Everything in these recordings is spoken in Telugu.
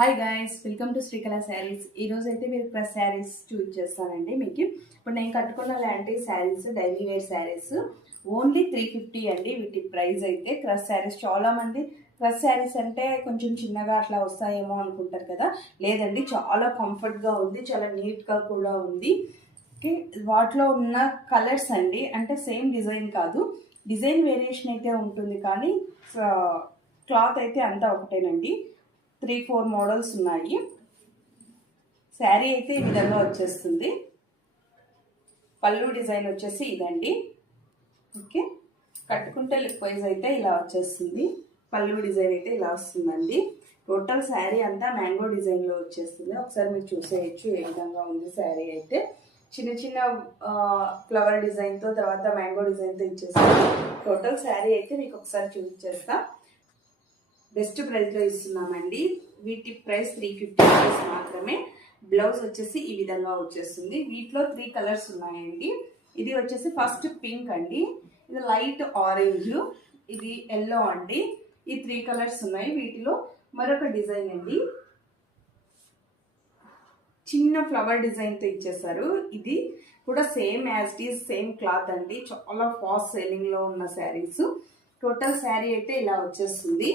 Hi guys, welcome to Srikala saris. ఈరోజు అయితే మీరు ప్రెస్ శారీస్ చూపించేస్తానండి మీకు. ఇప్పుడు నేను కట్టుకున్న లాంటి saris daily wear saris only 350 అండి. వీటి ప్రైస్ అయితే క్రష్ శారీస్. చాలామంది క్రష్ శారీస్ అంటే కొంచెం చిన్నగా అట్లా వస్తాయేమో అనుకుంటారు కదా. లేదండి, చాలా కంఫర్ట్గా ఉంది, చాలా నీట్గా కూడా ఉంది. ఓకే, వాటిలో ఉన్న కలర్స్ అండి, అంటే సేమ్ డిజైన్ కాదు, డిజైన్ వేరియేషన్ అయితే ఉంటుంది కానీ క్లాత్ అయితే అంతా ఒకటేనండి. 3-4 మోడల్స్ ఉన్నాయి. శారీ అయితే ఈ విధంగా వచ్చేస్తుంది. పళ్ళు డిజైన్ వచ్చేసి ఇదండి. ఓకే, కట్టుకుంటే లుక్ వైజ్ అయితే ఇలా వచ్చేస్తుంది. పళ్ళు డిజైన్ అయితే ఇలా వస్తుందండి. టోటల్ శారీ అంతా మ్యాంగో డిజైన్లో వచ్చేస్తుంది. ఒకసారి మీరు చూసేయచ్చు ఏ విధంగా ఉంది శారీ అయితే. చిన్న చిన్న ఫ్లవర్ డిజైన్తో, తర్వాత మ్యాంగో డిజైన్తో ఇచ్చేస్తుంది. టోటల్ శారీ అయితే మీకు ఒకసారి చూపించేస్తా. బెస్ట్ ప్రైస్లో ఇస్తున్నామండి. వీటి ప్రైస్ 350 రూపీస్ మాత్రమే. బ్లౌజ్ వచ్చేసి ఈ విధంగా వచ్చేస్తుంది. వీటిలో 3 కలర్స్ ఉన్నాయండి. ఇది వచ్చేసి ఫస్ట్ పింక్ అండి, ఇది లైట్ ఆరెంజ్, ఇది ఎల్లో అండి. ఈ 3 కలర్స్ ఉన్నాయి. వీటిలో మరొక డిజైన్ అండి, చిన్న ఫ్లవర్ డిజైన్తో ఇచ్చేసారు. ఇది కూడా same as it is, same cloth అండి. చాలా ఫాస్ట్ సెల్లింగ్లో ఉన్న శారీస్. టోటల్ శారీ అయితే ఇలా వచ్చేస్తుంది.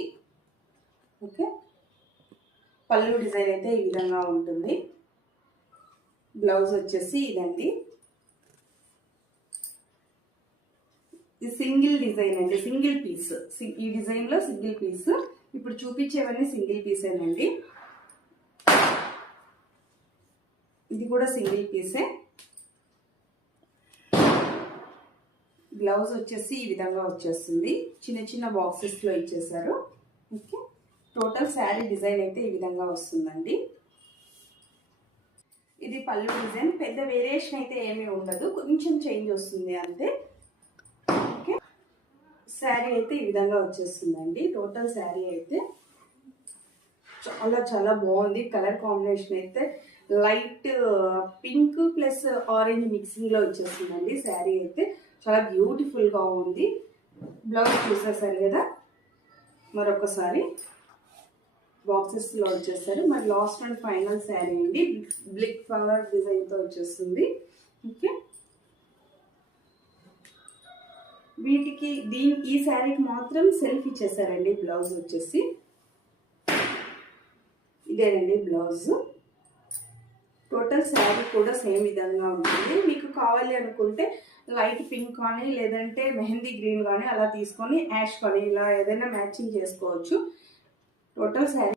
ఓకే, పళ్ళు డిజైన్ అయితే ఈ విధంగా ఉంటుంది. బ్లౌజ్ వచ్చేసి ఇదండి. ఇది సింగిల్ డిజైన్ అండి, సింగిల్ పీస్. ఈ డిజైన్లో సింగిల్ పీస్. ఇప్పుడు చూపించేవన్నీ సింగిల్ పీసేనండి. ఇది కూడా సింగిల్ పీసే. బ్లౌజ్ వచ్చేసి ఈ విధంగా వచ్చేస్తుంది. చిన్న చిన్న బాక్సెస్లో ఇచ్చేసారు. ఓకే, టోటల్ శారీ డిజైన్ అయితే ఈ విధంగా వస్తుందండి. ఇది పళ్ళు డిజైన్. పెద్ద వేరియేషన్ అయితే ఏమీ ఉండదు, కొంచెం చేంజ్ వస్తుంది అంతే. ఓకే, శారీ అయితే ఈ విధంగా వచ్చేస్తుందండి. టోటల్ శారీ అయితే చాలా చాలా బాగుంది. కలర్ కాంబినేషన్ అయితే లైట్ పింక్ ప్లస్ ఆరెంజ్ మిక్సింగ్లో వచ్చేస్తుందండి. శారీ అయితే చాలా బ్యూటిఫుల్గా ఉంది. బ్లౌజ్ చూసేసారు కదా, మరొకసారి బాక్సెస్లో వచ్చేస్తారు. మరి లాస్ట్ అండ్ ఫైనల్ శారీ అండి, బ్లిక్ ఫ్లవర్ డిజైన్తో వచ్చేస్తుంది. ఓకే, వీటికి ఈ శారీకి మాత్రం సెల్ఫ్ ఇచ్చేసారండి. బ్లౌజ్ వచ్చేసి ఇదేనండి బ్లౌజ్. టోటల్ శారీ కూడా సేమ్ విధంగా ఉంటుంది. మీకు కావాలి అనుకుంటే లైట్ పింక్ కానీ, లేదంటే మెహందీ గ్రీన్ కానీ అలా తీసుకొని యాష్ కానీ ఇలా ఏదైనా మ్యాచింగ్ చేసుకోవచ్చు. టోటల్ శారీ